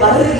ಬರ್ರಿ.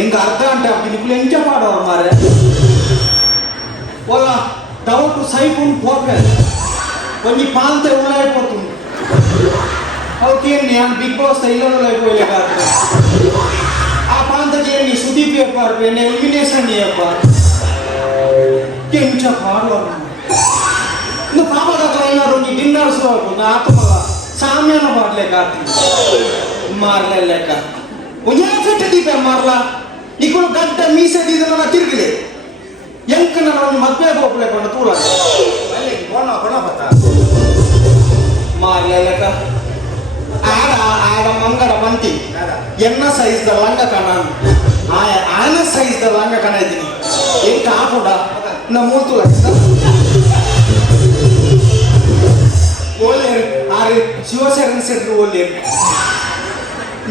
எங்க அர்த்தாண்ட அப்படி எங்க பாடுவார் மாறு போல டவுட் சைப்புன்னு போக கொஞ்சம் பாலத்தை உள்ளே போతుంది ఓకే నేను బిగ్ బాస్ ఇల్లలో అయిపోయలే కాదు ఆ పాంతకి నీ సుదీప్ చెప్పారు నేను ఎలిమినేషన్ చెప్పారు ಕೆಂಚ ಪಾಡುವ ಇನ್ನು ಪಾಪದ ಏನಾರು ನೀ ಡಿನ್ನರ್ಸ್ ಆತ್ಮಗ ಸಾಮ್ಯಾನ ಮಾಡ್ಲೇಕ ಮಾರ್ಲೆಕ್ಕ ಒಂದೇ ಫಿಟ್ ದೀಪ ಮಾರ್ಲ ನೀನು ಗಡ್ಡ ಮೀಸೆ ದೀದನ ತಿರುಗಲಿ ಎಂಕ ನಾನು ಮದ್ವೆ ಹೋಗ್ಲೆ ಕೊಂಡು ತೂಲ ಮಾರ್ಲೆಕ್ಕ ಆಡ ಮಂಗಡ ಬಂತಿ ಎನ್ನ ಸೈಜ್ ದ ಲಂಗ ಕಣ ಆನ ಸೈಜ್ ದ ಲಂಗ ಕಣ ಇದ್ದೀನಿ ಎಂಕ ಆಪುಡ ನಾ ಮೂತು ಲಕ್ಷ ಓಲೇರು ಆರು ಶಿವಶರಣ ಸೆಟ್ರು ಓಲೇರು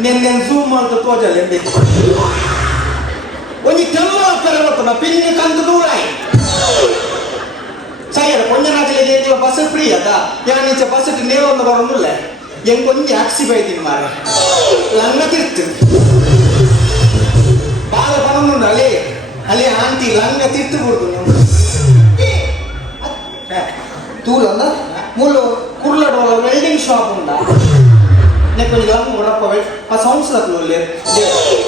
ನೆನ್ನೆ ಝೂಮ್ ಅಂತ ತೋಜಲ್ಲ ಒಂಜಿ ತೆಲ್ಲ ಪೆರವತ್ತನ ಪಿನ್ನಿ ಕಂದು ದೂರಾಯಿ ಸರಿಯಲ್ಲ ಕೊಂಜನಾಗಲಿಗೆ ಏನಿಲ್ಲ ಬಸ್ ಫ್ರೀ ಅದ ಯಾನಿಂಚ ಬಸ್ ನೇರೊಂದು ಬರೋದಿಲ್ಲ ಹೆಂಗ್ ಕೊಂಚ ಆಕ್ಸಿ ಬೈತೀನಿ ಮಾರ ಲಂಗ ತಿರ್ತು ಬಾಳ ಬರೋದು ಅಲೆ ಅಲೆ ಆಂಟಿ ಲಂಗ ತಿರ್ತು ಬಿಡುದು ತೂಲಂದ ಮುಳ್ಳು ಕುರ್ಲಡೋಲ ವೆಲ್ಡಿಂಗ್ ಶಾಪ್ ಉಂಡ కొంచెం గమనం ఉడప్ప ఆ సంవత్సరాలు లేదు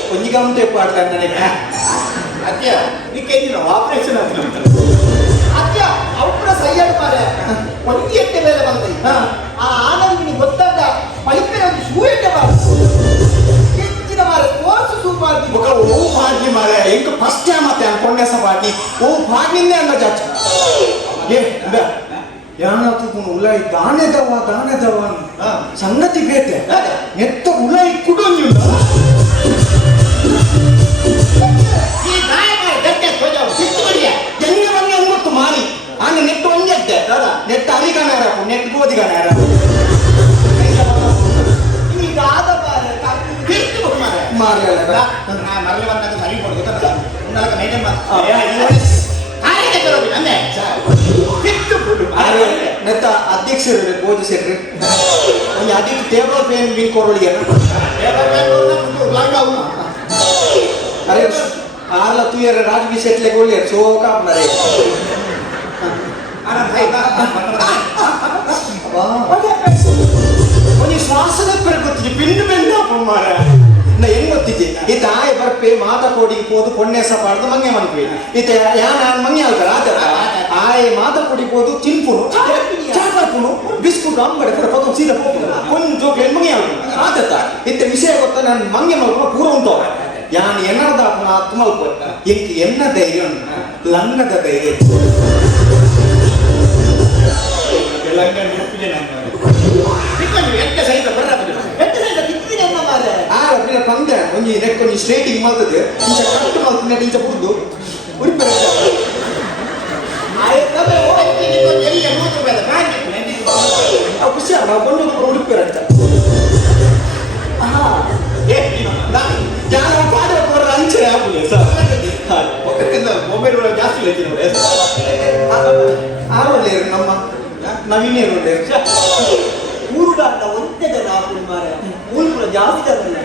కొంచెం గమనితే పాడతాను అత్య నీకేంటి ఆపరేషన్ ಅತ್ಯ ಅವ್ರ ಸೈಯಡ್ ಮಾರೆ ಒಂದು ಎಟ್ಟೆ ಮೇಲೆ ಬಂದೈ ಆ ಆನಂದಿನಿ ಗೊತ್ತಾಗ ಪೈಪಿನ ಒಂದು ಶೂ ಎಟ್ಟೆ ಹೆಚ್ಚಿನ ಮಾರೆ ಕೋರ್ಸ್ ಸೂಪಾರ್ದಿ ఒక ఓ పాడ్ని మారే ఇంకా ఫస్ట్ టైం అత్తే అనుకొండేస పాడ్ని ఓ పాడ్నిందే అంద జచ్చ ఏ ಯಾನತ್ತು ಉಲಾಯಿ ದಾನೆ ದವ ಸಂಗತಿ ಬೇತೆ ನೆತ್ತ ಉಲಾಯಿ ಕುಡೊಂಜುಂಡ ಈ ಗಾಯ ಮಾಡಿ ಗಟ್ಟೆ ಹೋಜಾವು ಸಿಕ್ಕುಡಿಯ ಜಂಗ ಬಂಗೆ ಅಂಗೊತ್ತು ಮಾರಿ ಆನೆ ನೆತ್ತ ಒಂಜೆತ್ತೆ ನೆತ್ತ ಅರಿಗಾನಾರ ನೆತ್ತ ಗೋದಿಗಾನಾರ ಈಗ ಆದ ಮಾರೆ ಕಿತ್ತು ಮಾರೆ ಮಾರಲ್ಲ ನಾ ಮರಳಿ ಬಂದಾಗ ಸರಿ ಕೊಡು ಗೊತ್ತಾ ಉನ್ನಲಕ ಮೇಂಟೈನ್ ಮಾಡಿ ಆಯ್ಕೆ ಕರೋದು ಅಂದೆ ಕಿತ್ತು ಬಿಡು ನೆತ್ತ ಅಧ್ಯಕ್ಷರು ಗೋಜಿ ಸೆಟ್ರಿ ಒಂದು ಅದಕ್ಕೆ ಟೇಬಲ್ ಪೇನ್ ಬಿಲ್ ಕೊರಳಿಗೆ ಅರೆ ಆರ್ಲ ತುಯರ ರಾಜಕೀಯ ಸೆಟ್ಲೆ ಕೊಡ್ಲಿ ಸೋಕ ಅಪ್ಪನರೆ ಒಂದು ಶ್ವಾಸದ ಪೆರಗುತ್ತಿದೆ ಪಿಂಡು ಬೆಂಡು ಅಪ್ಪ ಮಾರ ನಾ ಹೆಂಗ್ ಗೊತ್ತಿದ್ದೆ ಈತ ಆಯ ಬರ್ಪೆ ಮಾತ ಕೋಡಿಗೆ ಹೋದು ಪೊಣ್ಣೆಸ ಪಾಡ್ದು ಮಂಗೆ ಮನ್ಪೆ ಈತ ನಾನು ಮಂಗೆ ಅಲ್ಕರ ಆಯ ಮಾತ ಕೋಡಿಗೆ ಹೋದು ತಿನ್ಪುನು ಚಾಪುನು ಬಿಸ್ಕುಟ್ ಅಂಗಡಿ ಕೂಡ ಪಕ್ಕ ಸೀದಾ ಹೋಗ್ಬೋದು ಒಂದು ಜೋಕ್ಲೆ ಮಂಗೆ ಅಲ್ಕು ಆದತ್ತ ಇತ್ತ ವಿಷಯ ಗೊತ್ತಾ ನಾನು ಮಂಗೆ ಮಲ್ಪುನ ಪೂರ ಉಂಟು ಯಾನ್ ಎನ್ನದ ಅಪ್ಪ ಮಲ್ಪ ಎಂಕ್ ಎನ್ನ ಧೈರ್ಯ ಲಂಗದ ಧೈರ್ಯ ಪಂದ್ಯ ಒಂಜಿ ನೆಕ್ಕೊಂಜಿ ಸ್ಟ್ರೇಟಿಂಗ್ ಮಲ್ತದೆ ಇಂಚ ಕಟ್ಟು ಮಲ್ತದೆ ಇಂಚ ಬುಡ್ದು ಉಡಿಪೆ ಖುಷಿ ನಾವು ಬಂದು ಉಡುಪಿರಂತ ಯಾರ ಪಾದ ಕೊಡ್ರ ಅಂಚೆ ಆಗುದಿಲ್ಲ ಸರ್ ಮೊಬೈಲ್ ಒಳಗೆ ಜಾಸ್ತಿ ಐತಿ ನೋಡಿ ಆರೋಲ್ಲೇರು ನಮ್ಮ ನವೀನೇರು ಊರುಗಾಟ ಒಂದೇ ಜನ ಮಾರೆ ಊರು ಕೂಡ ಜಾಸ್ತಿ ಆಗಲ್ಲ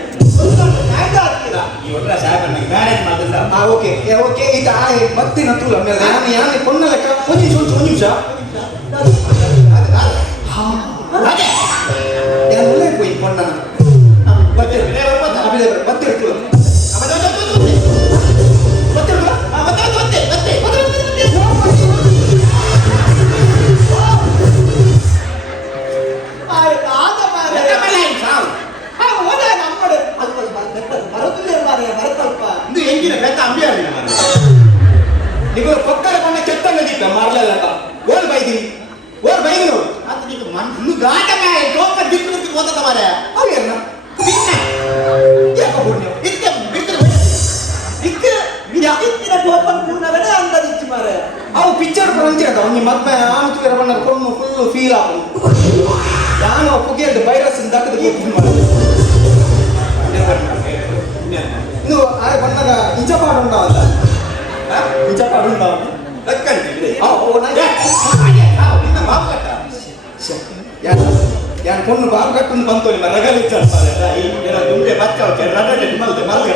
ಹ್ಯಾಂಗ ಆಗ್ತೀರಾ ಈ ಒಟ್ರ ಸಾಹೇಬ್ ಮ್ಯಾರೇಜ್ ಮಾಡಿಲ್ಲ ಓಕೆ ಓಕೆ ಇದು ಭಕ್ತಿನ ತೂಲ ಮೇಲೆ ಯಾನೆ ಕೊನ್ನ ಲೆಕ್ಕ ಒಂದು ನಿಮಿಷ ಯಾರು ಒಳ್ಳೆ ಹೋಗಿ ಕೊನ್ನ ಬತ್ತೆ ತೂಲ ನೀವು ಪಕ್ಕದ ಬಣ್ಣ ಕೆಟ್ಟ ನಡೀತ ಮಾರ್ಲಲ್ಲ ಓಲ್ ಬೈದಿರಿ ಓಲ್ ಬೈದಿ ನೋಡು ಅದು ನೀವು ಮಣ್ಣು ಗಾಟ ಮೇಲೆ ಟೋಪ ದಿಕ್ಕು ದಿಕ್ಕು ಓದತ ಮಾರೆ ಅವೇನ ಯಾಕೆ ಬೋರ್ಡ್ ಇಕ್ಕೆ ಬಿಡ್ತಾರೆ ಇತ್ತಿನ ಟೋಪನ್ ಪೂರ್ಣವೇ ಅಂದದಿಚ್ಚಿ ಮಾರೆ ಅವು ಪಿಕ್ಚರ್ ಬರಂತಿರತ್ತ ಅವ್ನಿ ಮದ್ವೆ ಆಮುತ್ತಿರ ಬಣ್ಣ ಕೊಂಡು ಫುಲ್ ಫೀಲ್ ಆಗ ಯಾನು ಪುಗಿಯಲ್ದು ವೈರಸ್ ದಕ್ಕದ ಗೊತ್ತು ಮಾಡಿ ನೀವು ಆ ಬಣ್ಣದ ನಿಜ ಪಾಡು ಉಂಟಾವಲ್ಲ ನಿಜ ಪಾಡು ಉಂಟಾವಲ್ಲ ಲಕ್ಕಂತಿದ್ರೆ ಯಾನ್ ಕೊಂಡು ಬಾರು ಕಟ್ಟು ಬಂತು ನಿಮ್ಮ ರಗಲಿ ದುಂಬೆ ಬಚ್ಚ ರಗಡೆ ಮಲ್ದೆ ಮಲ್ಗೆ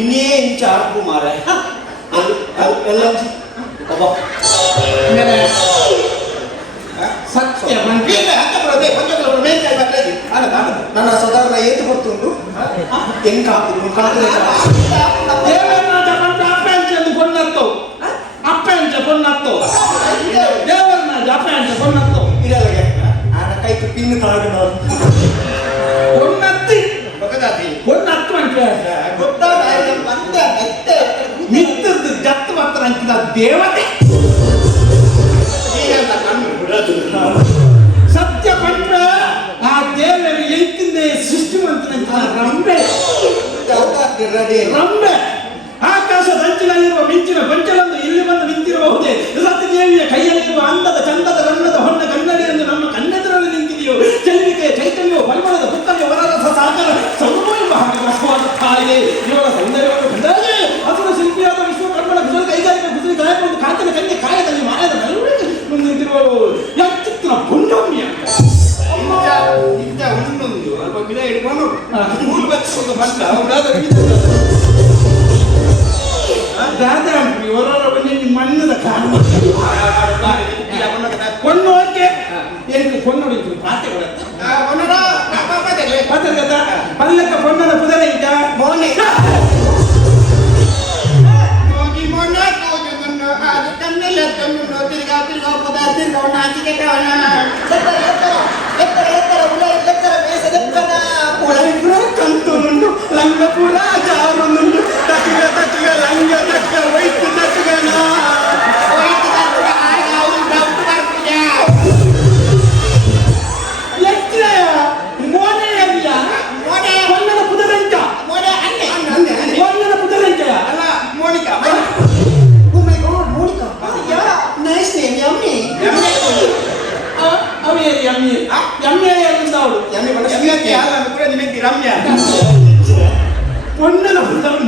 ಇನ್ನೇ ಇಂಚ ಆರ್ಪು ಮಾರ ಎಲ್ಲ ಸತ್ಯ ನನ್ನ ಸಾಧಾರಣ ಏತು ಬರ್ತುಂಡು ಹೆಂಗ್ ಕಾಪುದು ಕಾಪುದು ಇದೆಲ್ಲಗೆ ಆನ ಕೈಕು ಪಿನ್ನು ಕಾಡು ಮಿತ್ತದ್ದು ಜತ್ತು ಮಾತ್ರ ಅಂತಿದ್ದ ದೇವತೆ ಸತ್ಯ ಪಂಚ ಆ ದೇವರು ಎಂತಿಂದೆ ಸೃಷ್ಟಿವಂತನಂತ ರಂಬೆ ರಂಬೆ ಆಕಾಶದ ಅಂಚಿನಲ್ಲಿರುವ ಮಿಂಚಿನ ಗೊಂಚಲೊಂದು ಇಲ್ಲಿ ಬಂದು ನಿಂತಿರಬಹುದೇ ಸತ್ಯದೇವಿಯ ಕೈಯಲ್ಲಿರುವ ಅಂದದ ಚಂದದ ಬಣ್ಣದ ಹೊನ್ನ ಕನ್ನಡಿಯನ್ನು ನಮ್ಮ ಕಣ್ಣೆದುರಲ್ಲಿ ನಿಂತಿದೆಯೋ ಚೆಲ್ಲಿಕೆ ಚೈತನ್ಯವು ಪರಿಮಳದ ಪುತ್ತನೆಯ ವರರಸ ಸಾಗರ ಸರ್ವ ಎಂಬ ಹಾಗೆ ರಸವಾದ ತಾಯಿದೆ ಇವಳ ಸೌಂದರ್ಯವನ್ನು ಕಂಡಾಗೆ ಹಸುರ ಶಿಲ್ಪಿಯಾದ ವಿಶ್ವಕರ್ಮನ ಕುಶಲ ಕೈಗಾರಿಕೆ ಕುದುರೆ ಗಾಯಗೊಂಡು ಕಾಂತನ ಕನ್ಯೆ ಕಾಯದಲ್ಲಿ ಮಾಯದ ನಡುವೆ ನಿಂತಿರುವವರು ಯಚ್ಚಿತ್ರ ಪುಣ್ಯಮ್ಯ ಇನ್ನೊಂದು ಅಲ್ಪ ಗಿಡ ಹಿಡ್ಕೊಂಡು ಮೂರು ಬಚ್ಚಿಕೊಂಡು ಬಂದ ದಾದಾಂಪಿ ಹೊರವನ್ನೇ ಮಣ್ಣದ ಕಾರಣ பொண்ணு ஓகே எனக்கு பொண்ணோட பாத்து பாத்து కదా పల్లక పొన్నన కుదరైట మోని మోని మొన్న కోజున్న అది కన్నెల కన్నున తిరిగా తిరిగా పదార్థ నాటికే కావనా ఎత్తర ఉలై ఎత్తర వేసదెక్కన ఉలైపుర కంతునుండు లంగపుర జారునుండు తట్టుగ లంగ దక్క వైట్ దక్కనా వైట్ దక్క ఆగా ఉండు పర్పుయా ఎత్ర మోనే అయ్యా మోనే పొన్నన పుదరంట మోనే అన్నే పొన్నన పుదరంట అలా Monica oh my God Monica yeah nice name yummy అవే యమ్మీ యమ్మీ ఏందావు యమ్మీ మన యమ్మీ యాల కూడా నిమితి రమ్య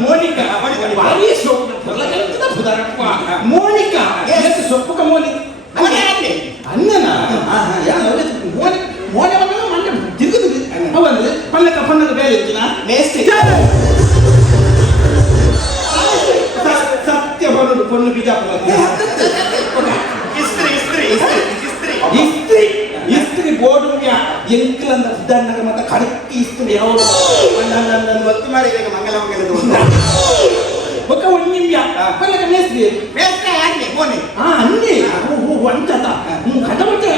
ಮೋನಿಕಾ ಭಾರಿ ಸೊಪ್ಪು ಮೋನಿಕಾ ಎಷ್ಟು ಸೊಪ್ಪು ಕಮೋನಿ ಅಣ್ಣನ ಮೋನೆ ಮಂಡ ತಿರುಗುದು ಅವಂದು ಪಲ್ಲಕ ಪನ್ನದ ಬೇರೆ ಇರ್ತೀನ ಮೇಸ್ತ್ರಿ ಸತ್ಯ ಬರೋದು ಪೊನ್ನು ಬಿಜಾಪುರ ಇಸ್ತ್ರಿ ಬೋರ್ಡ್ ಎಂಕಲಂದ ಉದಾಹರಣೆ ಮತ್ತೆ ಕಡಕ್ಕೆ ಇಸ್ತ್ರಿ ಯಾವುದು ಒತ್ತು ಮಾಡಿ ಮಂಗಲ ಮಂಗಲದ ఒక నిమ్య పల్లక మేస్త్రి అన్ని మోని అన్ని వంటత కటబట్టే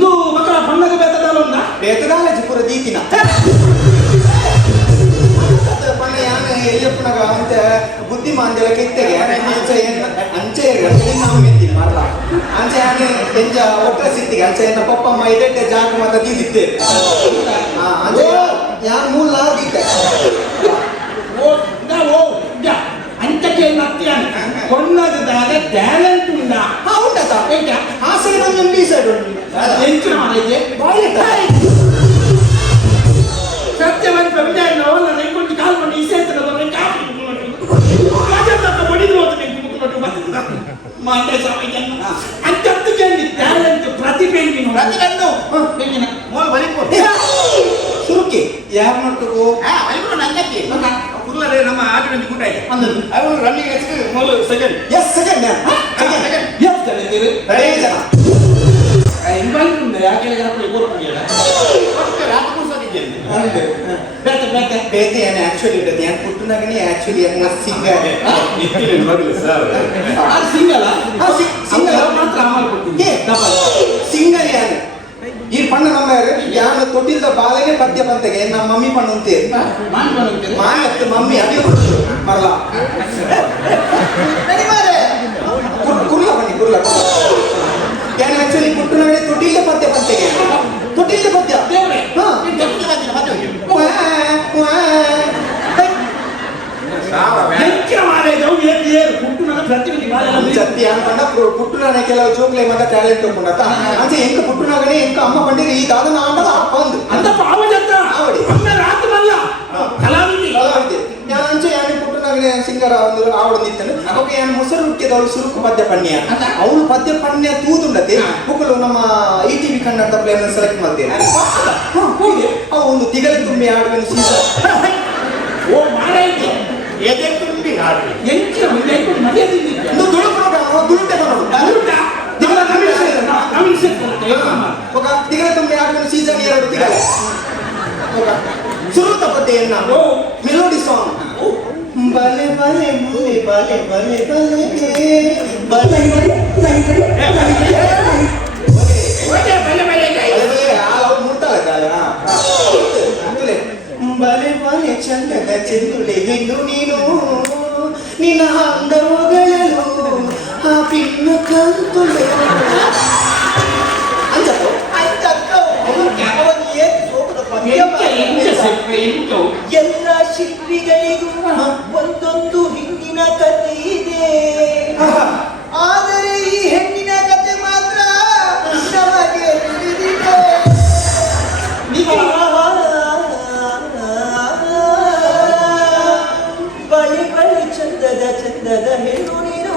నువ్వు ఒక పండగ బేతదాలు ఉందా బేతదాల జిపుర దీతిన ಪಣ್ಣ ಯಾನೆ ಎಲ್ಲಿಯಪ್ಪನಾಗ ಅಂತ ಬುದ್ಧಿಮಾಂದ್ಯಲ ಕೆತ್ತೆಗೆ ಅಂಚೆ ನಾವು ಮೆತ್ತೀನಿ ಮರ ಅಂಚೆ ಯಾನೆ ಎಂಜ ಒಕ್ಕಲ ಸಿಟ್ಟಿಗೆ ಅಂಚೆ ಎನ್ನ ಪಪ್ಪಮ್ಮ ಇದೆಟ್ಟೆ ಜಾಗ ಮತ ತೀದಿತ್ತೆ ಅಂಚೆ ಯಾನ್ ಮೂಲ ದೀತೆ ಅಂಚಕ್ಕೆ ನತ್ಯಾನ ಕೊನ್ನದಾದ ಟ್ಯಾಲೆಂಟ್ ಉಂಟಾ ಉಂಟತ ಆ ಸೈಡ್ ಒಂದು ಈ ಸೈಡ್ ಉಂಟು ಎಂಚಿನ ಮಾಡಿದೆ ಸತ್ಯವಂತ ವಿಜಯನ ನನ್ನ ಕೊಂಚ ಕಾಲ್ ಮಾಡಿ ಈ ಸೇರ್ತದ ಹೊಡಿದ್ರು ಮಾತೆ ಸಮಯ ಅಂತಕ್ಕೆ ಟ್ಯಾಲೆಂಟ್ ಪ್ರತಿಭೆ ಸುರುಕಿ ಯಾರು ನೋಡ್ಬೇಕು ನಂಗಕ್ಕೆ ಕುರ್ಲರೆ ನಮ್ಮ ಆಟದಲ್ಲಿ ಕೂಟ ಇದೆ ಅವನು ರನ್ನಿಂಗ್ ಎಷ್ಟು ಮೊದಲು ಸೆಕೆಂಡ್ ಎಸ್ ಸೆಕೆಂಡ್ ಎಷ್ಟು ಜನ ಇದ್ದೀರಿ ಜನ ಇನ್ವಾಲ್ವ್ ഉണ്ട് ಯಾಕೆ ರಾತ್ರಿ ಕೂರ್ಸೋದಿದ್ದೇನೆ ಬೇತೆ ಬೇತೆ ಬೇತೆ ಏನು ಆಕ್ಚುಲಿ ಇರ್ತದೆ ಏನು ಪುಟ್ಟನಾಗನೇ ಆಕ್ಚುಲಿ ಏನು ಸಿಂಗರ್ ಸಿಂಗಲ್ ಸಿಂಗಲ್ ಮಾತ್ರ ಅಮಲ್ ಕೊಡ್ತೀನಿ ಸಿಂಗರ್ ಯಾರು ಈ ಪಣ್ಣ ನಮ್ಮ ಯಾನು ತೊಟ್ಟಿಲ್ದ ಬಾಲೆಗೆ ಪದ್ಯ ಬಂತೆಗೆ ನಮ್ಮ ಮಮ್ಮಿ ಪಣ್ಣ ಅಂತೆ ಮಾಯತ್ತು ಮಮ್ಮಿ ಅದೇ ಮರಲ ಕುರ್ಲ ಬನ್ನಿ ಕುರ್ಲ ಯಾನು ಆಕ್ಚುಲಿ ಪುಟ್ಟನಾಗನೇ ತೊಟ್ಟಿಲ್ದ ಪದ್ಯ ಬಂತೆಗೆ ತೊಟ್ಟಿಲ್ದ ಪದ್ಯ ಸತ್ಯ ಅನ್ಕೊಂಡ ಪುಟ್ಟನಾಗ ಕೆಲವು ಚೋಕ್ಲೆ ಮತ್ತೆ ಟ್ಯಾಲೆಂಟ್ ತಗೊಂಡತ್ತ ಅಂಚೆ ಎಂಕ ಪುಟ್ಟನಾಗನೇ ಎಂಕ ಅಮ್ಮ ಪಂಡಿರಿ ಈ ದಾದನ ಆಂಡದ ಅಪ್ಪ ಒಂದು ಅಂತ ಪಾವಜತ್ತ ಆವಡಿ ರಾತ್ರಿ ಬಲ್ಲ ಕಲಾವಿದೆ ನಾನು ಅಂಚೆ ಯಾನೆ ಪುಟ್ಟನಾಗನೇ ಸಿಂಗರ ಒಂದು ಆವಡದಿತ್ತನು ಓಕೆ ಯಾನು ಮೊಸರು ಹುಟ್ಟಿದವಳು ಸುರುಕು ಪದ್ಯ ಪಣ್ಯ ಅವಳು ಪದ್ಯ ಪಣ್ಯ ತೂದುಂಡತೆ ಮಕ್ಕಳು ನಮ್ಮ ETV ಕನ್ನಡ ಪ್ಲೇನ ಸೆಲೆಕ್ಟ್ ಮಾಡ್ತೇನೆ ಅವು ಒಂದು ತಿಗಲೆ ತುಂಬಿ ಆಡುವ ಸೀಸನ್ ಓ ಮಾರೈತೆ ಎದೆ ತುಂಬಿ ಹಾಡು ಎಂಚಿನ ಮುಂದೆ ಮನೆ ಒಂದು ದುಳು ಪ್ರೋಗ್ರಾಮ್ ದುಳುಟೆ ಬರೋದು ఒక తిగల తొమ్మిది ఆడుకున్న సీజన్ 2 తిగల ఒక సురుత పద్యన్న ಮೆಲೋಡಿ ಸಾಂಗ್ ಬಲೆ ಬಲೆ ಮುಲೆ ಬಲೆ ಬಲೆ ಬಲೆ ಬಲೆ ಬಲೆ ಬಲೆ ಚಂದದ ಚೆಂದುಲೆ ಹೆಣ್ಣು ನೀನು ನಿನ್ನ ಅಂದವುಗಳಲು ಆ ಪಿನ್ನ ಕಂತುಲೆ ಎಲ್ಲ ಶಿಲ್ಪಿಗಳಿಗೂ ಒಂದೊಂದು ಹಿಂದಿನ ಕಥೆ ಇದೆ ಆದರೆ ಈ ಹೆಣ್ಣಿನ ಕಥೆ ಮಾತ್ರ ನಮಗೆ ತಿಳಿದಿದೆ ಬಳಿ ಬಳಿ ಚಂದದ ಚಂದದ ಹೆಣ್ಣು ನೀನು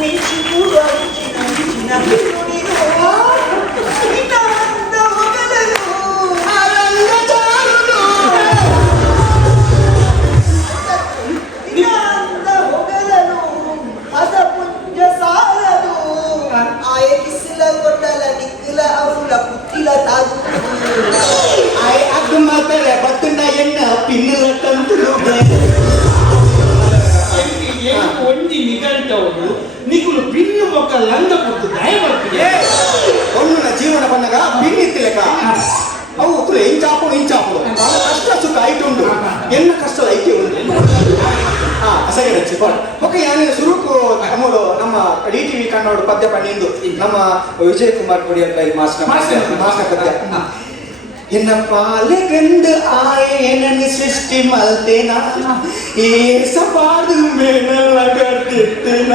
ಮಿಂಚಿರುವ ಮಿಂಚಿನ ಮಿಂಚಿನ ಹೆಣ್ಣು ನೀನು ನಿನ್ನ ಅಂದ ಹೊಗಳಲು ಅರಲ್ಲ ಜಾರುನು ನಿನ್ನ ಅಂದ ಹೊಗಳಲು ಅದ ಪುಂಜ ಸಾಲದು ಆಯ ಕಿಸಿಲ ಕೊಟ್ಟಲ ನಿಕ್ಕಲ ಅವಳ ಪುತ್ತಿಲ ತಾದು ಆಯ ಅಗ್ಗ ಮಾತಾಡ ಬತ್ತನ ಎಣ್ಣ ಪಿನ್ನಲ ತಂತುಲು ಒಂದಿ ನಿಗಂಟವರು ನಿಗುಲು ಪಿನ್ನು ಮೊಕ್ಕ ಲಂಗ ಕೊಟ್ಟು ದಯ ಬರ್ತಿದೆ ಒಣ್ಣನ ಜೀವನ ಬಂದಾಗ ಪಿನ್ನಿತ್ತಿಲೆಕ ಅವು ತುಲೆ ಇಂಚಾಪುಡು ಕಷ್ಟ ಸುಖ ಐಟುಂಡು ಎನ್ನ ಕಷ್ಟ ಐಕೆ ಉಂಟು ಸರಿ ರಚ್ಚಿ ఒక ಯಾನೆ ಸುರುಕು ಅಮೂಲು ನಮ್ಮ ETV ಕನ್ನಡ ಪದ್ಯ ಪಣ್ಣಿಂದು ನಮ್ಮ ವಿಜಯ್ ಕುಮಾರ್ ಕೊಡಿ ಅಂತ ಮಾಸ್ಟರ್ ಪದ್ಯ ಎನ್ನ ಪಾಲೆ ಗಂಡು ಆಯೇನನಿ ಸೃಷ್ಟಿ ಮಲ್ತೇನ ಏಸ ಪಾಡು ಮೇನಲ್ಲ ಕಟ್ಟಿತ್ತೇನ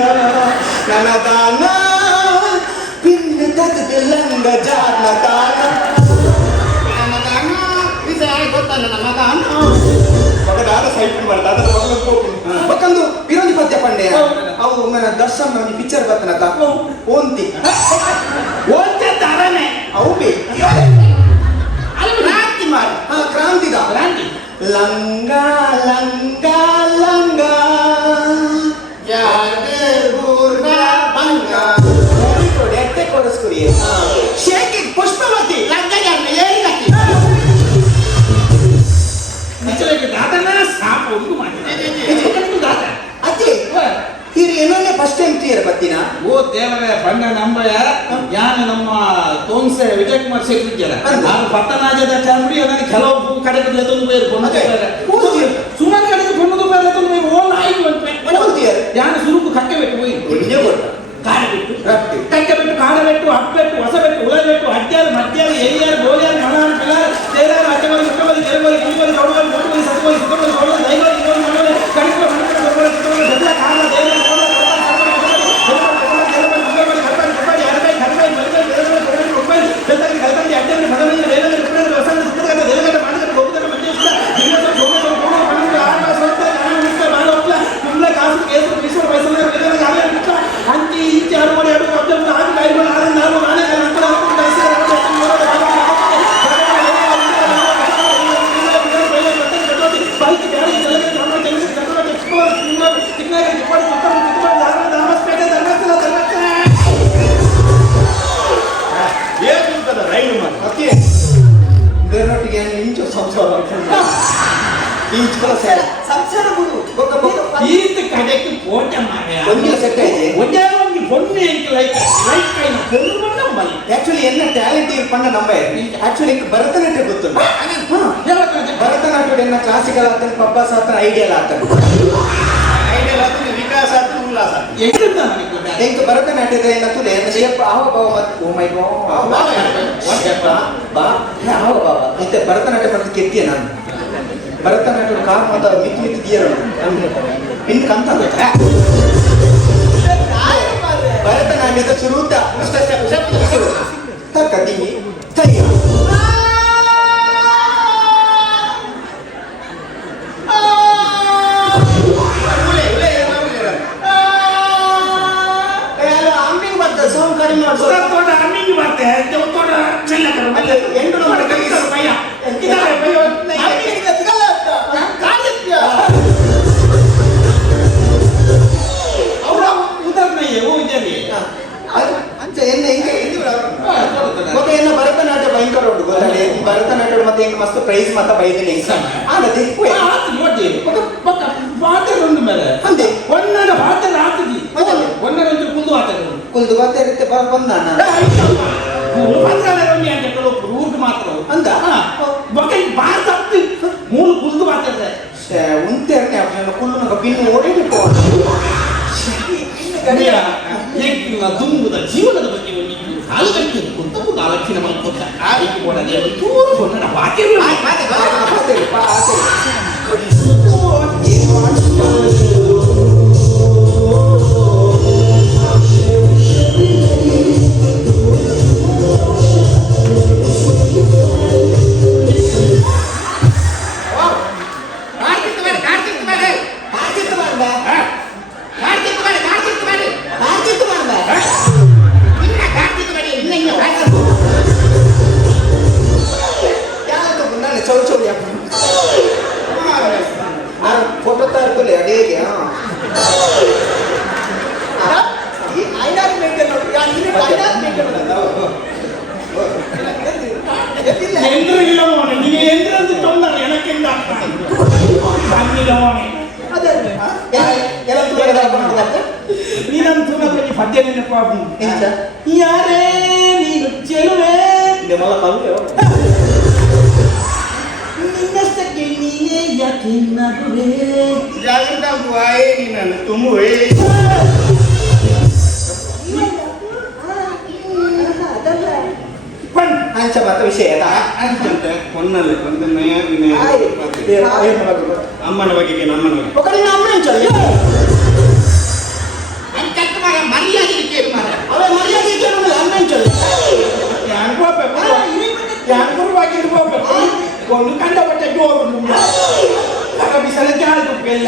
ನನ್ನ ದಾನ ಪಿನ್ನ ತಗದ ಲಂಗ ಜಾನ ತಾನ ಗೊತ್ತಲ್ಲ ನಮ್ಮ ದಾನ ಮಗ ದರ್ಶನ್ ಒಂದು ಪಿಕ್ಚರ್ ಬರ್ತನತ ಓಂತಿ ಓದ್ತಂತ ಅರನೆ ಅವುಬಿ ಅಲ್ಲಿ ಕ್ರಾಂತಿ ಮಾಡು. ಕ್ರಾಂತಿದ ಕ್ರಾಂತಿ ಲಂಗ ಲಂಗ ಲಂಗ ಎಟ್ಟೆ ಕೊಡಿಸ್ಕೊಡಿ ಶೇಖಿ ಪುಷ್ಪವತಿ ಸಾಪ ಉಂಟು ಮಾಡಿದೆ ಅಜ್ಜಿ ಇದು ಏನನ್ನೇ ಫಸ್ಟ್ ಟೈಮ್ ಕ್ಲಿಯರ್ ಬತ್ತಿನ ಓ ದೇವರೇ ಬಣ್ಣ ನಂಬಯ ಯಾನು ನಮ್ಮ ತೋನ್ಸೆ ವಿಜಯ್ ಕುಮಾರ್ ಸೇರಿದ್ದಾರೆ ನಾನು ಪತ್ತನಾಜದ ಚಾಮುಡಿ ನನಗೆ ಕೆಲವು ಕಡೆಗೆ ಎತ್ತೊಂದು ಬೇರೆ ಸುಮಾರು ಕಡೆಗೆ ಕೊನ್ನದು ಬೇರೆ ಎತ್ತೊಂದು ಬೇರೆ ಓ ನಾಯಿ ಬಂತೆ ಯಾನು ಸುರುಕು ಕಕ್ಕೆ ಬಿಟ್ಟು ಹೋಗಿ ಕಾಡ ಬಿಟ್ಟು ಕಕ್ಕೆ ಬಿಟ್ಟು ಕಾಡ ಬಿಟ್ಟು ಅಪ್ಪೆಟ್ಟು ಹೊಸ ಬಿಟ್ಟು ಉಳ ಬಿಟ್ಟು ಅಡ್ಯಾರು ಮಧ್ಯಾರು ಎಲ್ಲಿಯಾರು ಗೋಲಿಯಾರು ಮಲಯಾರು ಪಿಲಾರು ಸೇರಾರು ಅಡ್ಡಬರಿ ಮುಟ್ಟಬರಿ ಗೆಲಬರಿ ಕಿಳಿಬರಿ ಕೊಡಬರಿ ಕೊಟ್ಟಬರಿ ಸತ್ತಬರಿ ಸುತ್ತಬರಿ ಕೊಡಬರಿ ದೈವರಿ ಇನ್ನೊಂದು ಮನವರಿ ಕಡಿಮೆ ಮನವರಿ ಕೊಡಬರಿ ಕಿತ್ತಬರಿ ಬೆಲ್ಲ ಕಾಲ ದೇವರ ಸಂಸಾರ ಗುರು ಈತ ಕಡೆಗೆ ಕೋಟೆ ಮಾರ್ರೆ ಒಂದಿನ ಸೆಟ್ ಆಯ್ತು ಒಂದೇ ಒಂದು பொண்ணு எனக்கு லைக் லைக் பொண்ணு ನಂಬಲ್ಲ ಆಕ್ಚುಲಿ ಎನ್ನ ಟ್ಯಾಲೆಂಟ್ ಇರ್ಪಣ್ಣ ನಂಬ ಆಕ್ಚುಲಿ ಭರತನಾಟ್ಯ ಗೊತ್ತುಂಟ ಭರತನಾಟ್ಯ ಎನ್ನ ಕ್ಲಾಸಿಕಲ್ ಆತನ ಪಬ್ಬಾಸ್ ಆತನ ಐಡಿಯಲ್ ಆತನ ವಿಕಾಸ ಉಲ್ಲಾಸ ಎಂಕ ಭರತನಾಟ್ಯದ ಎನ್ನ ತುಲೆ ಎನ್ನ ಶೇಪ್ ಆವ ಭಾವ ಮತ್ತು ಓ ಮೈ ಗಾಡ್ ಬಾ ಆವ ಭಾವ ಮತ್ತೆ ಭರತನಾಟ್ಯ ಬಂದು ಕೆತ್ತಿಯ ನಾನು ಭರತನಾಟ್ಯ ಕಾರ್ ಮಾತ ಮಿತ್ ಮಿತ್ ದಿಯರು ಇನ್ನು ಕಂತ ಭರತನಾಟ್ಯದ ಶುರುತ ತಕ್ಕದಿನಿ ತಯ್ಯ ಸೌಂಡ್ ಕಡಿಮೆ ಮತ್ತೆ ಎನ್ನ ಭರತನಾಟ್ಯ ಭಯಂಕರ ಉಂಟು ಗೊತ್ತೇ ಭರತನಾಟ್ಯ ಮತ್ತೆ ಹೆಂಗ್ ಮಸ್ತ್ ಪ್ರೈಸ್ ಮತ್ತೆ ಬೈದಿನಿ ಆಗತ್ತೆ ನೋಡಿ ಪಾತ್ರೆ ಮೇಲೆ ಅಂತೆ ಒಂದರ ಪಾತ್ರೆ ಹಾಕಿದಿ ಒಂದರ ಒಂದು ಕುಂದು ಹಾಕಿದ್ರು ಕುಲ್ದು ಗೊತ್ತಿರುತ್ತೆ ಬಂದ ರೂಟ್ ಮಾತ್ರ ಅಂತ ಮಕ್ಕಳಿಗೆ ಭಾರತ ಮೂರು ಕುಲ್ದು ಮಾತಾಡ್ತಾರೆ ಉಂಟೆ ಕುಲ್ಲು ಪಿನ್ನು ಓಡಿಬಿಟ್ಟು ತುಂಬುದ ಜೀವನದ ಬಗ್ಗೆ ಒಂದು ಕಾಲಗಟ್ಟಿನ ಕುಂತ ಒಂದು ಆಲೋಚನೆ ಮಾಡ್ಕೊತ ಆಯ್ಕೆ ಕೊಡದೆ ಚೂರು ಸೊನ್ನ ಬಾಕಿ ಫೋಟೋ ತರ್ಕೊಲಿ ಅದೇಗೆ ಪದ್ಯ ನೆನಪಾಬು ಯಾರೇ ನೀನು ಚೆಲುವೆ ನಿನ್ನಷ್ಟಕ್ಕೆ ನೀನೇ ಯಾಕೆ ನಗುವೆ ಜಾಗೃತ ಬಾಯೇ ನೀನನ್ನು ತುಂಬುವೆ ಅಂಚ ಮತ್ತೆ ವಿಷಯ ಅಂತಂತೆ ಹೊನ್ನಲ್ಲಿ ಒಂದು ನಯ ವಿನಯ ಅಮ್ಮನ ಬಗೆಗೆ ನಮ್ಮನ ಬಗ್ಗೆ ಮರ್ಯಾದೆ ಒಂದು ಕಂಡ ಬಟ್ಟೆ ಜೋರು ಬಿಸಲ ಜಾರು ಬೆಲ್ಲ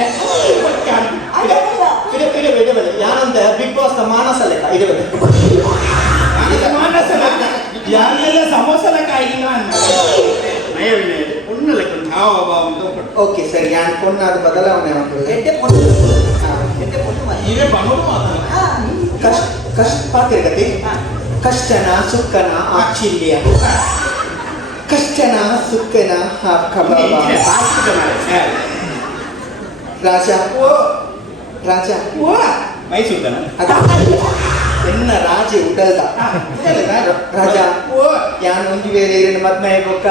ಇಡಬೇಡಿ ಯಾನಂತ ಬಿಗ್ ಬಾಸ್ ಮಾನಸ ಲೆಕ್ಕ ಇಡಬೇಡಿ ಯಾನೆಲ್ಲ ಸಮೋಸಲ ಕಾಯಿಲ್ಲ ನಯವಿನಯ ಪುಣ್ಯ ಲೆಕ್ಕ ಹಾವ ಭಾವ ಅಂತ ಉಂಟು. ಓಕೆ ಸರಿ ಯಾನ್ ಪೊನ್ನಾದ ಬದಲಾವಣೆ ಮಾಡ್ಕೊಳ್ಳಿ ಎಡ್ಡೆ ಪೊಣ್ಣು ಎಡ್ಡೆ ಪೊಣ್ಣು ಮಾರೆ. ಇವೇ ಬಂಗೋಡು ಮಾತಾಡ ಹಾ, ಕಷ್ಟ ಪಾತಿರ್ಗತಿ ಕಷ್ಟನ ಸುಕ್ಕನ ಆಚಿಲ್ಯ ಕಷ್ಟನ ಸುಕ್ಕನ ಕಬಾಬ ರಾಜ ರಾಜ ಮೈಸೂರ್ದನ ಎನ್ನ ರಾಜೆ ಉಡಲ್ದ ರಾಜ ಯಾನ್ ಒಂಜಿ ಬೇರೆ ಇರಿನ ಮದ್ಮೆ ಬೊಕ್ಕ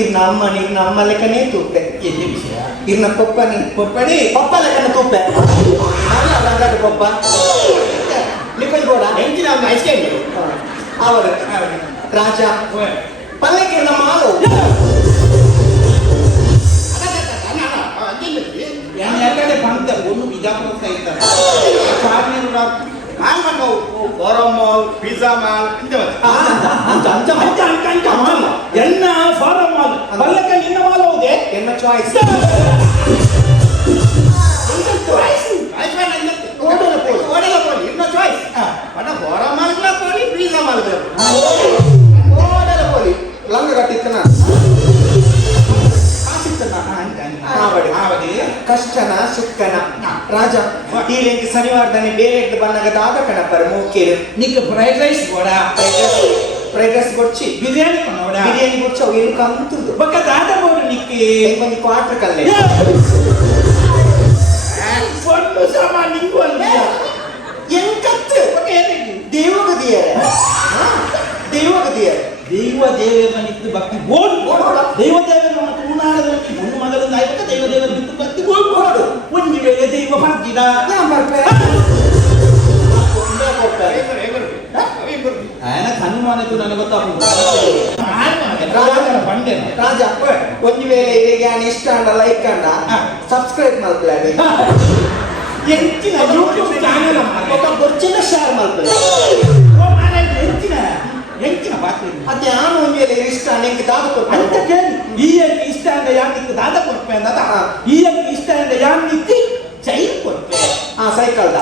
ಇರ್ನ ಅಮ್ಮನ ಇರ್ನ ಅಮ್ಮ ಲೆಕ್ಕನೇ ತೂಪೆ ಎಲ್ಲಿ ವಿಷಯ ಇರ್ನ ಪಪ್ಪನಿ ಕೊಪ್ಪಡಿ ಪಪ್ಪ ಲೆಕ್ಕನ ತೂಪೆ ರಂಗಾಟ ಪಪ್ಪ ಲಿಪಲ್ ಗೋಡ ಹೆಂಚಿನ ಒಂದು ಐಸ್ ಕ್ರೀಮ್ ಅವರು ರಾಜ ಪಲ್ಲಕ್ಕೆ ನಮ್ಮ ಮಾಲು ಯಾನ್ ಯಾಕಡೆ ಪಂತ ಒಂದು ಬಿಜಾಪುರ ಇದ್ದಾರೆ ಫಾರಮ್ ಮಾಲ್ ಪಿಜ್ಜಾ ಮಾಲ್ ಎನ್ನ ಫಾರಂ ಮಾಲ್ ಪಲ್ಲಕ್ಕ ನಿನ್ನ ಮಾಲ್ ಹೌದೆ ಎನ್ನ ಚಾಯ್ಸ್ ಲಂಗ ಕಟ್ಟಿತ್ತನ ಕಷ್ಟನ ಸುಕ್ಕನ ರಾಜ ಈ ಲೆಂಕ್ ಶನಿವಾರದನೆ ಬೇರೆ ಬಣ್ಣಗ ದಾದಕನ ಪರ ಮೂಕೇರು ನಿಕ್ಕ ಫ್ರೈಡ್ ರೈಸ್ ಕೂಡ ಫ್ರೈಡ್ ರೈಸ್ ಕೊಡ್ಚಿ ಬಿರಿಯಾನಿ ಕೊನೋಡ ಬಿರಿಯಾನಿ ಕೊಡ್ಚಿ ಅವು ಏನು ಕಂತುದು ಬಕ್ಕ ದಾದ ಬೋರ್ಡ್ ನಿಕ್ಕಿ ಒಂದು ಕ್ವಾರ್ಟರ್ ಕಲ್ಲೆ ಫೊಂಡು ಸಾಮಾನ್ ನಿಂಗು ಅಲ್ಲ ಎಂಕತ್ತು ಬಕ್ಕ ಏನಿದೆ ದೇವಗದಿಯರ ದೇವಗದಿಯರ ದೈವ ದೇವರ ನಿಂತು ಭಕ್ತಿ ಬೋರ್ಡ್ ದೈವ ದೇವರ ಮತ್ತು ಉನ್ನಾಳದಲ್ಲಿ ಒಂದು ಮಗಲಿಂದ ಆಯ್ತು ದೈವ ದೇವರ ನಿಂತು ಭಕ್ತಿ ಬೋರ್ಡ್ ಒಂದು ವೇಳೆ ದೈವ ಬರ್ತಿದ ಆಯನ ಕನುಮಾನದ್ದು ನನಗೆ ಗೊತ್ತಾಗ್ತದೆ ಬಂಡೆ ರಾಜ ಒಂದು ವೇಳೆ ಇದಕ್ಕೆ ನಾನು ಇಷ್ಟ ಅಂಡ ಲೈಕ್ ಅಂಡ ಸಬ್ಸ್ಕ್ರೈಬ್ ಮಾಡ್ಕೊಳ್ಳಿ ಎಂಚಿನ ಯೂಟ್ಯೂಬ್ ಚಾನೆಲ್ ఒక ಗೊಚ್ಚಿನ ಶೇರ್ ಮಾಡ್ಕೊಳ್ಳಿ ಎಂಚಿನ ಪಾತ್ರ ಅದೇ ನಾನು ಒಂದು ವೇಳೆ ಇಷ್ಟ ನಿಂಗೆ ದಾದ ಅಂತ ಕೊಡ್ತೀನಿ ಕೇಳಿ ಈ ಇಷ್ಟ ಅಂದ ಯಾನ್ ನಿಂತು ದಾದ ಕೊಡ್ಪೆ ಅಂದ ಈ ಇಷ್ಟ ಅಂದ ಯಾನ್ ನಿಂತಿ ಚೈನ್ ಕೊಡ್ಪೆ ಸೈಕಲ್ದ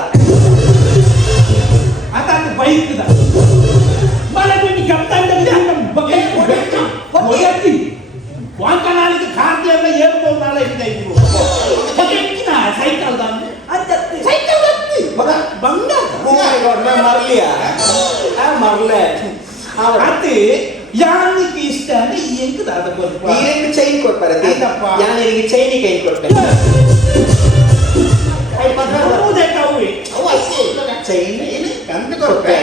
ಅದಾದ ಬೈಕ್ ದ ಬಲಬಿನಿ ಕಪ್ತಾಂಡಲ್ಲಿ ಬಗೆಟ್ಟಿ ವಾಂಕನಾಲಿಗೆ ಖಾತೆ ಎಲ್ಲ ಏರ್ಬೋದು ನಾಳೆ ಇದೆ ಇವರು ಎಂಚಿನ ಸೈಕಲ್ ದ ಸೈಕಲ್ ಬಂಗ ಮರ್ಲಿಯ ಮರ್ಲೆ ಅದೇ ಯಾನಿಗೆ ಇಷ್ಟ ಅಂದ್ರೆ ಈ ಎಂಕ ದಾದ ಕೊಡ್ಪ ಈ ರೆಂಡು ಚೈನ್ ಕೊಡ್ತಾರೆ ಆಯ್ತಪ್ಪ. ಯಾನಿಗೆ ಚೈನಿ ಕೈ ಕೊಡ್ತಾರೆ ಚೈನ್ ಕಂತು ಕೊಡ್ಪೆ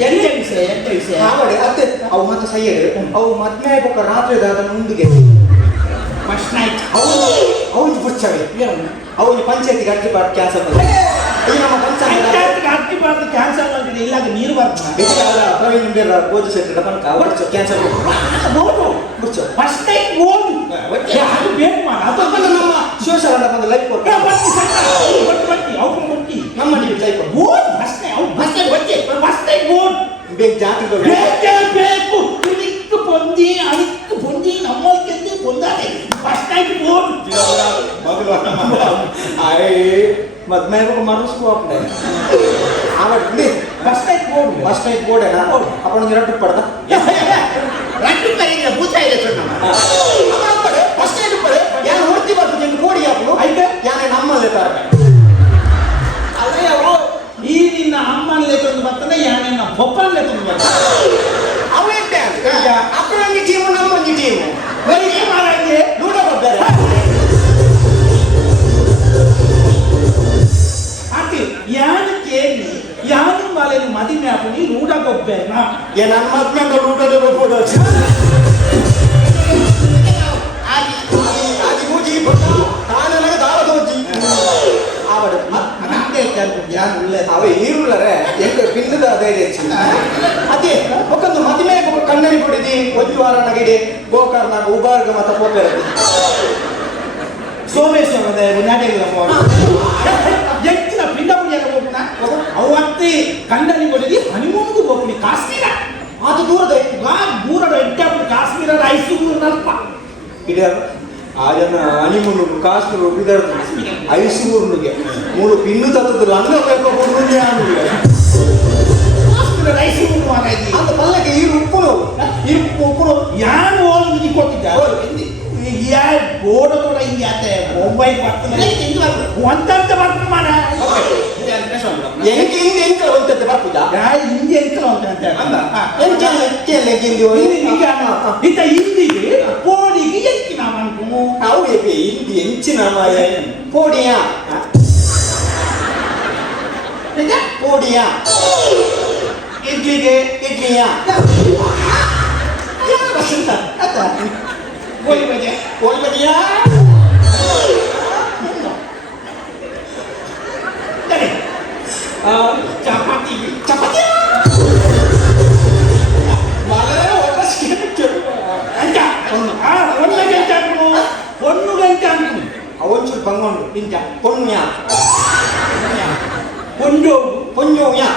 ಎಂತ ವಿಷಯ ಆವಡೆ ಅತ್ತೆ ಅವು ಮತ್ತೆ ಸೈಯಡು ಅವು ಮದ್ಮೆ ಆಗ್ಬೇಕು ರಾತ್ರಿ ದಾದ ಮುಂದಿಗೆ ಫಸ್ಟ್ ನೈಟ್ ಅವನು ಪುಚ್ಚವೆ ಅವನು ಪಂಚಾಯತಿಗೆ ಅರ್ಜಿ ಪಾಟ್ ಕ್ಯಾನ್ಸಲ್ ಮಾಡಿ ಈ ನಮ್ಮ ಪಂಚಾಯತ್ ಅಕ್ಕಿ ಬಾರ್ದು ಕ್ಯಾನ್ಸಲ್ ಮಾಡಿದ್ರೆ ಇಲ್ಲಾಗ ನೀರು ಬರ್ತದೆ ಹೆಚ್ಚಾದ ಪ್ರವೀಣ್ ಮುಂದಿರ ಪೂಜೆ ಸೆಂಟರ್ ಪಂಕ ಅವರ್ಚು ಕ್ಯಾನ್ಸಲ್ ಮುಚ್ಚು ಫಸ್ಟ್ ನೈಟ್ ಓಡು ಅದು ಬೇಕು ಮಾಡ ಅದು ಅದನ್ನ ನಮ್ಮ ಶಿವಶರಣ ಬಂದು ಲೈಫ್ ಕೊಡ್ತಾರೆ ಬಟ್ಟಿ ಅವ್ರು ಬಟ್ಟಿ ನಮ್ಮ ನೀವು ಲೈಫ್ ಓಡ್ ಫಸ್ಟ್ ನೈಟ್ ಅವ್ರು ಫಸ್ಟ್ ನೈಟ್ ಬಚ್ಚೆ ಫಸ್ಟ್ ನೈಟ್ ಓಡ್ ಬೇಕು ಜಾತ್ರೆ ಬೇಕು ಇದಕ್ಕೆ ಪೊಂದಿ ಅದಕ್ಕೆ ಪೊಂದಿ ನಮ್ಮಲ್ಕೆಂದು ಪೊಂದಾನೆ ಫಸ್ಟ್ ನೈಟ್ ಓಡ್ ಮದ್ಮೆ ಆಗ್ಬೇಕು ಮರಸ್ಕೋ ಅಪ್ಪಡೆ ಆವಡ್ಡಿ ಫಸ್ಟ್ ನೈಟ್ ಓಡ್ ಫಸ್ಟ್ ನೈಟ್ ಬೋರ್ಡೇನಾ ಅಪ್ಪಣ ಎರಡು ಪಡ್ದ ರಟ್ಟು ಕರೀಗ ಭೂತ ಇದೆ ಸಣ್ಣ ಫಸ್ಟ್ ನೈಟ್ ಪಡೆ ಯಾರು ಹೊಡ್ತಿ ಬರ್ತದೆ ಎಂದು ಕೋಡಿ ಹಾಕು ಆಯ್ತು ಯಾನೇ ನಮ್ಮಲ್ಲೇ ತರ ಅದೇ ಅವು ಈ ನಿನ್ನ ಅಮ್ಮನಲ್ಲೇ ತಂದು ಬರ್ತಾನೆ ಯಾನೆನ್ನ ಪಪ್ಪನಲ್ಲೇ ತಂದು ಬರ್ತಾನೆ ಅವೇ ಅಪ್ಪನಂಗಿ ಟೀಮು ನಮ್ಮಂಗಿ ಟೀಮು ಬರೀ ಮಾರಾಗೆ ಲೂಡ ಬರ್ತಾರೆ ಆಕೆ ಯಾನು ಕೇಳಿ ಯಾನು ಮಾಲೆನು ಮದಿಮೆ ಹಾಕಿ ರೂಢ ಗೊಬ್ಬೆನ ಏ ನನ್ನ ಮದ್ಮೆ ಲೂಡದ ಬೋಡ ಆದಿ ಮೂಜಿ ತಾನ ನನಗೆ ದಾರ ದೋಜಿ ಆವಡ ನಂಗೆ ಯಾರು ಒಳ್ಳೆ ಅವ ಈರುಳ್ಳರೆ ಎಂಕ ಪಿನ್ನದ ಧೈರ್ಯ ಅದೇ ಒಕ್ಕೊಂದು ಮದುವೆ ಕಣ್ಣರಿ ಕೊಡಿದಿ ಒಂದು ವಾರ ನಗಡಿ ಗೋಕರ್ಣ ಉಬಾರ್ಗ ಮತ ಹೋಗ್ತಾರೆ ಸೋಮೇಶ್ವರ ನಾಟಕ ಎಂಚಿನ ಪಿಂಡ ಪುಡಿಯಾಗ ಹೋಗ್ನ ಅವತ್ತಿ ಕಂಡನಿ ಕೊಡಿದಿ ಹನಿಮೂನ್ಗೂ ಹೋಗ್ನಿ ಕಾಶ್ಮೀರ ಅದು ದೂರದ ದೂರದ ಎಡ್ಡಾಪುರ ಕಾಶ್ಮೀರ ಐಸೂರು ನಲ್ಪ ಇಡ ಆಜನ ಹನಿಮೂನ್ ಕಾಶ್ಮೀರ ಬಿದರ್ ಐಸೂರ್ನಿಗೆ ಮೂಳು ಪಿನ್ನು ತತ್ತದ್ರು ಅಂದ್ರೆ ಕೊಡುವುದೇ ಆಗುದಿಲ್ಲ ರೈಸ್ ಮಾರಾಜಿ ಅಂತ ಪಲ್ಲಕ್ಕೆ ಈ ಉಪ್ಪು ಉಪ್ಪು ಯಾರು ಓದಿ ಕೊಟ್ಟಿದ್ದ ಗೋಡ ಕೂಡ ಹಿಂಗೆ ಆತೆ ಮೊಬೈಲ್ ಬರ್ತದೆ ಒಂದಂತ ಬರ್ತದೆ ಮಾರ ಎಂಕೆ ಹಿಂದೆ ಎಂಕಲ ಒಂತದ್ದು ಬರ್ಪುದಾ ಹಿಂದೆ ಎಂಕಲ ಅಂತ ಇತ್ತ ಹಿಂದಿಗೆ ಕೋಡಿಗೆ ಎಂಕಿನ ಮಂಟು ಅವು ಹಿಂದಿ ಎಂಚಿನ ಪೋಡಿಯ ಪೋಡಿಯ ಇಡ್ಲಿಗೆ ಇಡ್ಲಿಯ ಗೋಲಿ ಬಜೆ ಕೋಳಿ ಬದಿಯ ಚಪಾತಿ ಚಪಾತಿ ಒಂದು ಗಂಟೆ ಅನ್ಕೊಂಡು ಅವೊಂಚೂರು ಬಂಗೊಂಡು ನಿಂಜ ಪೊಣ್ಯ ಒಂದು ಪೊಂಜು ಯಾ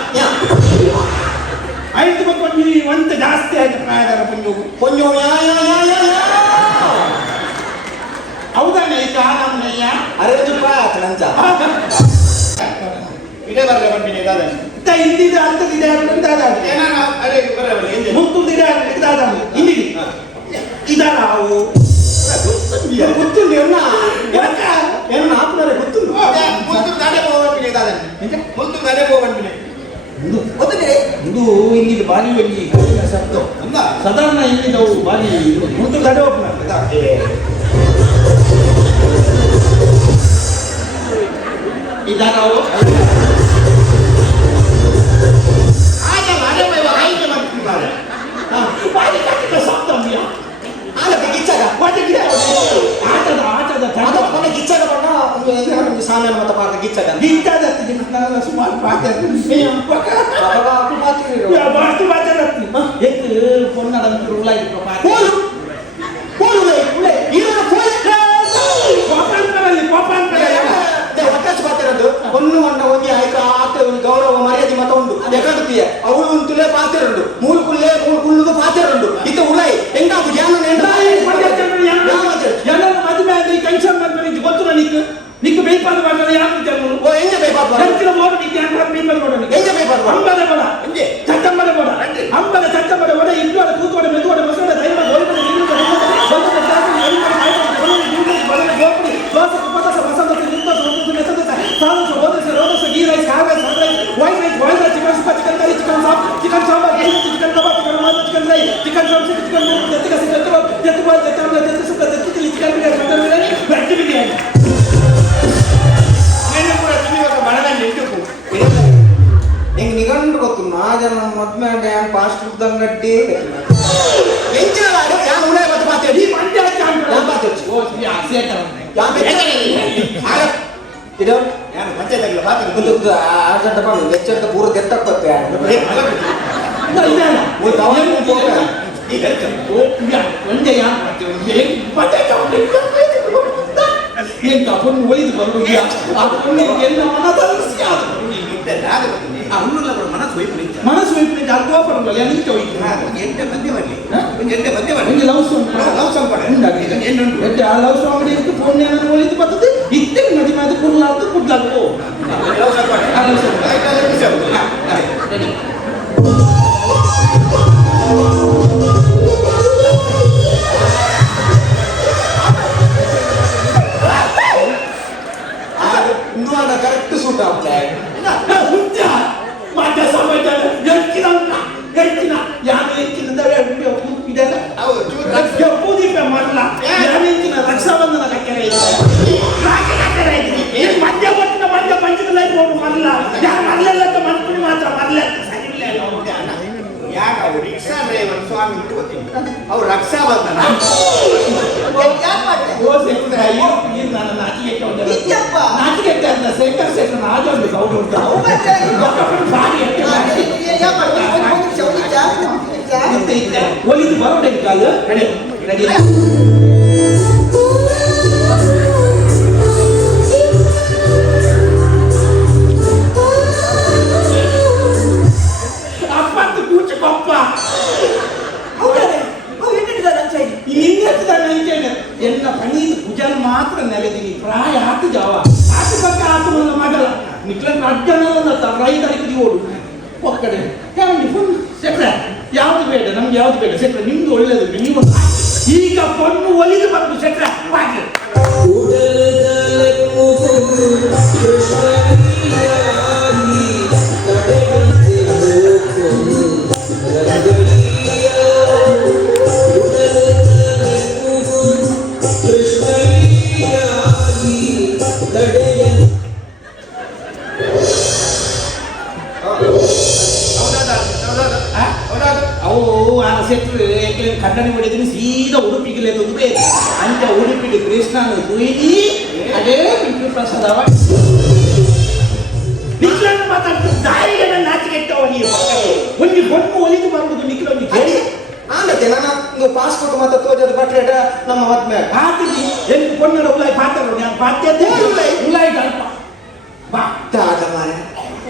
ಐದು ಕೊಂಚ ಒಂತ ಜಾಸ್ತಿ ಆಯ್ತು ಪ್ರಾಯದ ಪುಂಜು ಪೊಂಜು ಹೌದಾನೆ ಈಗ ನಮ್ಮಯ್ಯ ಅರೆದು ಪ್ರಾಯ ನಂಜ ಇದೇ ಬರಲ್ಲ ಬಂದಿನಿ ದಾದ ಹಿಂದಿದ ಅಂತದಿದೆ ಅಂತಾದ ಏನಾನ ಅರೆ ಬರಲ್ಲ ಎಂದೆ ಮುತ್ತುದಿದೆ ಇದಾದ ಹಿಂದಿದೆ ಇದಾವು ಗೊತ್ತಿಲ್ಲ ಎನ್ನ ಆಪ್ನರೆ ಗೊತ್ತಿಲ್ಲ ಮುಂದೆ ದಾಡೆ ಹೋಗ್ಬಿಡಿ ದಾದ ಮುಂದೆ ದಾಡೆ ಹೋಗ್ಬಿಡಿ ಗೊತ್ತಿದೆ ಇದು ಇಲ್ಲಿ ಬಾರಿ వెళ్ళి ಶಬ್ದ ಸಾಧಾರಣ ಇಲ್ಲಿ ನಾವು ಬಾರಿ ಮುಂದೆ ತಡೆ ಹೋಗ್ಬಿಡ ಇದಾವು ಆಗ ಮಾಡೆ ಆಯ್ಕೆ ಮಾಡ್ತಿದ್ದಾರೆ ಬಾರಿ ಕಟ್ಟಿದ ಶಬ್ದ ಆಲಕ್ಕೆ ಗಿಚ್ಚಾಗ ಆಟದ ಅದು ಕೊನೆ ಗಿಚ್ಚಾಗ ಬಣ್ಣ ಒಂದು ಸಾಮಾನ್ಯ ಮತ ಪಾರ್ಕ ಗಿಚ್ಚಾಗ ಗಿಂಟಾದ ನಾನೆಲ್ಲ ಸುಮಾರು ಪಾಠ ಬಾಸ್ತು ಮಾತಾಡತ್ತಿ ಎತ್ತು ಪೊನ್ನಡಂತ ಉಳ್ಳಾಗಿ ಕೋಲು ಕೋಲು ಉಳೆ ಇದನ್ನು ಕೋಲು ಕೋಪಾಂತರಲ್ಲಿ ಒಟ್ಟಾಚು ಪಾತಿರದ್ದು ಒಂದು ಮಣ್ಣ ಒಂದು ಆಯ್ತು ಆತ ಒಂದು ಗೌರವ ಮರ್ಯಾದೆ ಮತ ಉಂಟು ಲೆಕ್ಕಡ್ತೀಯ ಅವಳು ಒಂತುಲೆ ಪಾತಿರಂಡು ಮೂರು ಕುಳ್ಳುದು ಪಾತಿರಂಡು ಇತ್ತ ಉಳಾಯಿ ಹೆಂಗಾದು ಜ್ಞಾನ ಎಲ್ಲರೂ ಮದುವೆ ಆದ್ರೆ ಟೆನ್ಷನ್ ಬಂದ್ರೆ ಗೊತ್ತು ನಿಕ್ಕು ಬೇಯ್ಪಾದ ಮಾಡ್ತಾರೆ ಯಾರು ಜನರು ಓ ಹೆಂಗೆ ಬೇಕಾದ ಹೆಂಚಿನ ಓಡ ನಿಕ್ಕೆ ಯಾರು ಬೇಯ್ಪಾದ ಮಾಡೋಣ ಹೆಂಗೆ ಬೇಕಾದ ಅಂಬದ ಬೋಡ ಚಟ್ಟಂಬದ ಬೋಡ ಅಂಬದ ಚಟ್ಟಂಬದ ಬೋಡ ಇದ್ವಾಡ ಕೂತ್ವಾಡ ಮೆದುವಾಡ ಮಸೋಡ ದೈವ ಗೋಲ್ಪದ ನಿಲ್ಲುವ ಗೋಲ್ಪದ ಚಾಕು ಎರಿಮಡ ಕಾಯ್ಪದ ಕೊಲುನಿ ದಿಂಡಿ ಬಲನ ಗೋಪುರಿ ದೋಸ ಕುಪತಸ ಮಸಂದ ನಿರ್ದೋಸ ಹೊತ್ತು ಮೆಸಂದ ಸಾಲಸ ಓದಸ ರೋದಸ ಗೀ ರೈಸ್ ಕಾರ್ ರೈಸ್ ಸನ್ rice white rice chicken sukka chicken curry chicken soup chicken sambar chicken kebab chicken ಮಾಂಸ chicken fry chicken drums chicken ಜತ್ತಿಗ ಜತ್ತು ಬಾಲ್ ಜತ್ತು ಜತ್ತು ಸುಕ್ಕ ಜತ್ತು chilli chicken biryani mutton biryani veg biryani ಹೆಂಗ್ ನಿಗಂಡು ಗೊತ್ತು ಜನ ಮದ್ಮೆ ಡ್ಯಾನ್ ಫಾಸ್ಟ್ ಫುಡ್ ಅಂಗಡಿ ಹೆಂಚಿನ ಯಾರು ಉಳೆ ಮತ್ತೆ ಮಾತಾಡಿ ಇದು ನಾನು ಪಂಚಾಯತ್ ಮಾತಾಡ್ತೀನಿ ಅರ್ಜೆಂಟ್ ಬಂದು ವೆಚ್ಚದ ಪೂರ ಗೆತ್ತಕ್ಕೆ ಒಯ್ದು ಬರುವುದು ಎಲ್ಲ ಮನಸ್ಸು ವೈಪು ಅಲ್ವಾ ಪಡಲ್ಲ ಎಂತ ಲವ್ ಸಾಂಗ್ ಇತ್ತು ಫೋನ್ ಒಳಿದು ಬರ್ತದೆ ಇತ್ತೆ ಮದಿ ಮಾತು ಕುರ್ಲಾರ್ದು ಕುಡ್ಲಾಕು ಕರೆಕ್ಟ್ ಸೂಟ್ ಆಗ್ತದೆ ಮತ್ತೆ ಸಮಾಚಾರ ಹೆಚ್ಚಿನ ಯಾರು ಹೆಚ್ಚಿನ ಇದೆಲ್ಲ ಪೂದೀಪ ಮಾಡಲ್ಲ ಯಾರು ಹೆಚ್ಚಿನ ರಕ್ಷಾಬಂಧನ ಕಟ್ಟರೆ ಮಧ್ಯ ಪಟ್ಟಿನ ಮಧ್ಯ ಪಂಚದ ಲೈಫ್ ಹೋಗಿ ಮರಲ್ಲ ಯಾರು ಮರಲೆಲ್ಲ ಮನ್ಪುಡಿ ಮಾತ್ರ ಮರಲ್ಲ ಸರಿ ಯಾಕ ಅವ್ರು ರಿಕ್ಷಾ ಡ್ರೈವರ್ ಸ್ವಾಮಿ ಅಂತ ಗೊತ್ತಿಲ್ಲ ಅವ್ರು ರಕ್ಷಾ ಬಂಧನ ನಾಚಿಕೆ ಶೇಖರ್ ಶೇಖರ್ ರಾಜೊಂದು ಒಲಿದು ಬರೋಡೆ ಕಾಲು ರೆಡಿ ರೆಡಿ ಅಪ್ಪಂದು ಕೂಚು ಕೊಪ್ಪ ಎಲ್ಲ ಪಣೀದು ಭುಜಾನ ಮಾತ್ರ ನೆಲೆದಿನಿ ಪ್ರಾಯ ಆತು ಜಾವ ಆತು ಪಕ್ಕ ಆತು ನನ್ನ ಮಗಲ ನಿಕ್ಲನ್ ಅಡ್ಡನ ರೈತರಿಗೆ ಓಡು ಒಕ್ಕಡೆ ಸೆಟ್ರೆ ಯಾವ್ದು ಬೇಡ ನಮ್ಗೆ ಯಾವ್ದು ಬೇಡ ಸೆಟ್ರೆ ನಿಮ್ದು ಒಳ್ಳೇದು ನೀವು ಈಗ ಪೊಣ್ಣು ಒಲಿದು ಬಂದು ಸೆಟ್ರೆ ಬಾಗಿ ಕನ್ನಡಿ ಹೊಡೆದ್ರೆ ಸೀದಾ ಉಡುಪಿಗೆ ತೊಂದ್ರೆ ಅಂತ ಉಡುಪಿಗೆ ಕೃಷ್ಣನ ಕುಯ್ದಿ ಅದೇ ಬಿಟ್ಟು ಪ್ರಸಾದ ನಿಖಿಲನ್ನು ಮಾತಾಡ್ತು ದಾರಿಗೆ ನಾಚಿಕೆ ಇಟ್ಟವ ನೀವು ಒಂದು ಹೊಣ್ಣು ಒಲಿದು ಮಾಡುವುದು ನಿಖಿಲೊಂದು ಹೇಳಿ ಆಂದತೆ ನಾನು ಪಾಸ್ಪೋರ್ಟ್ ಮತ್ತೆ ತೋಜದ ಬಟ್ರೇಟ ನಮ್ಮ ಮದ್ಮೆ ಪಾತಿದ್ದಿ ಎಂದು ಪೊನ್ನಡ ಉಲಾಯಿ ಪಾತಾಡೋ ನಾನು ಪಾತ್ಯತೆ ಉಲಾಯಿ ಅಲ್ಪ ಬಾ ತಾದ ಮಾರೆ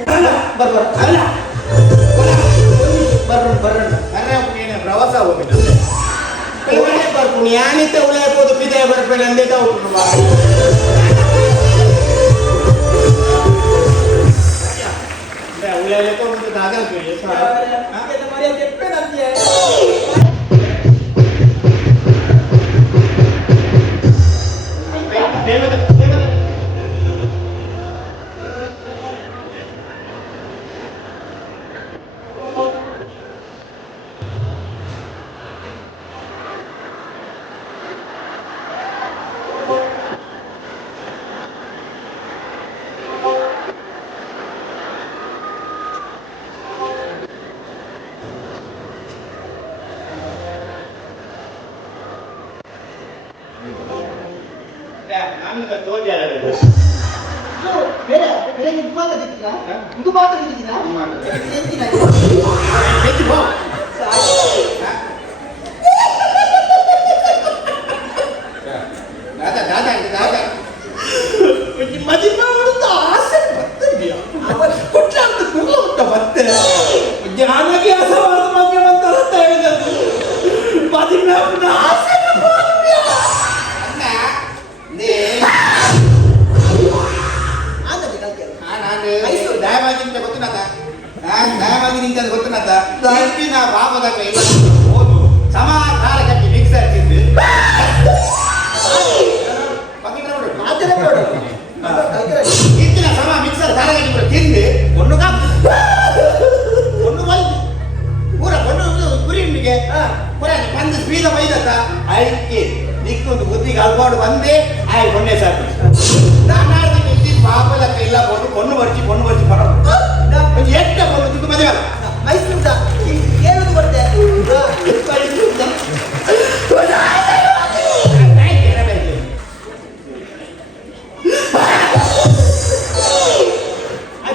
ಅಲ್ಲ ಬರ್ಬರ್ ಅಲ್ಲ ಬರ್ರಣ್ಣ ಪ್ರವಾಸ ಹೋಗಿದ್ದ ಉಳೆ ಬರ್ಪುಣಿ ಯಾನಿತ್ತ ಉಳೆ ಹೋದು ಪಿದೆ ಬರ್ಬೇಡ ಅಂದಿದ್ದ ಉಳಿಯಲಿಕ್ಕೆ ಒಂದು ದಾದ ಮದಿಮ ಉಳಿದ ಆಸೆ ಬರ್ತದೆಯಾ ಕುಟ್ಲಾಂತ ಕುರ್ಲ ಉಂಟ ಮತ್ತೆ ಜಾನಗೆ ಅಸವಾದ ಮದುವೆ ಬಂತ ಅಂತ ಹೇಳಿದ್ರು ಮದಿಮ ಆಸೆ ಗೊತ್ತಿನ ಬಾಬದ ಕೈ ಹೋದು ಸಮಾಧಾನ ಕಟ್ಟಿ ಮಿಕ್ಸರ್ ತಿಂದು ಇತ್ತಿನ ಸಮ ಮಿಕ್ಸರ್ ದಾರ ಕಟ್ಟಿ ತಿಂದು ಒಂದು ಒಂದು ಬಲ್ ಪೂರ ಒಂದು ಗುರಿನಿಗೆ ಪೂರ ಬಂದು ಸ್ಪೀದ ಬೈದತ್ತ ಐಕೆ ನಿಕ್ಕೊಂದು ಬುದ್ಧಿಗೆ ಅಲ್ಪಾಡು ಬಂದೆ ಆಯ್ ಒಂದೇ ಸಾಕು ನಾನು ಬಾಬದ ಕೈಲ ಕೊಟ್ಟು பொண்ணு வச்சு படம் எட்ட பொண்ணு மதிய ಮೈಸೂರು ಹೇಳುದು ಬರ್ತೇ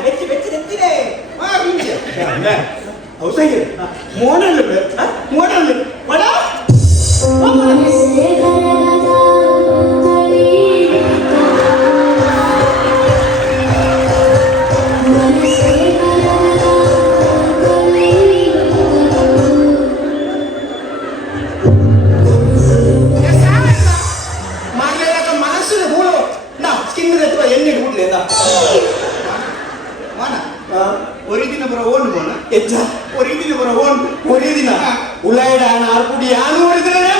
ಬೆಚ್ಚಿ ಬೆಚ್ಚಿ ನೆತ್ತಿದೆ ಮೋಡಲ್ ಬಡ ಒರಿದಿನ ಉಳ್ಳಾಯಿಡ ಆರ್ಪುಡಿ ಯಾನು ಹೊಡೆದ್ರೆ